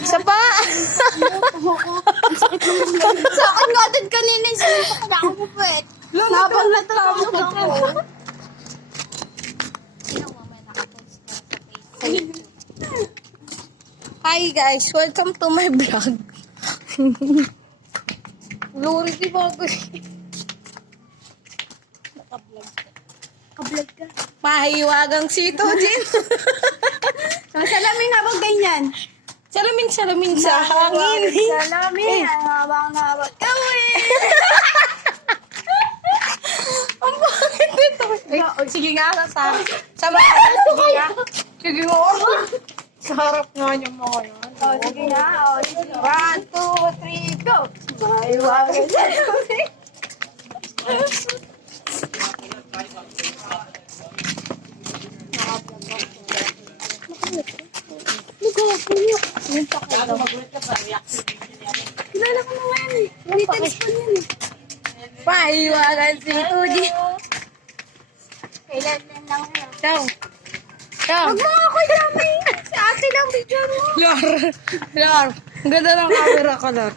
Isa pa nga. Sa akin nga din kanina, sinuntok na ako po puwet. Habang natutulog ako. Hi guys, welcome to my vlog. Glory di bago. Kablog ka. Pahiwagang sito din. So, salamin habang ganyan. Salamin sa hangin. Salamin habang habang gawin. Ang bakit ito? Sige nga, sama ka. Sige nga. Sige nga. Sa harap nga niya mga yan. Oh, sige na. Oh, sige. 1, 2, 3, go. Pahiwagang salamin. Kilala ko naman yan eh. Little spoon yan eh. Pahiwagang sito din. Kailan lang yan. Ciao. Ciao. Huwag mo ako damay. Si ate lang video mo. Lor. Ang ganda ng camera ko, Lor.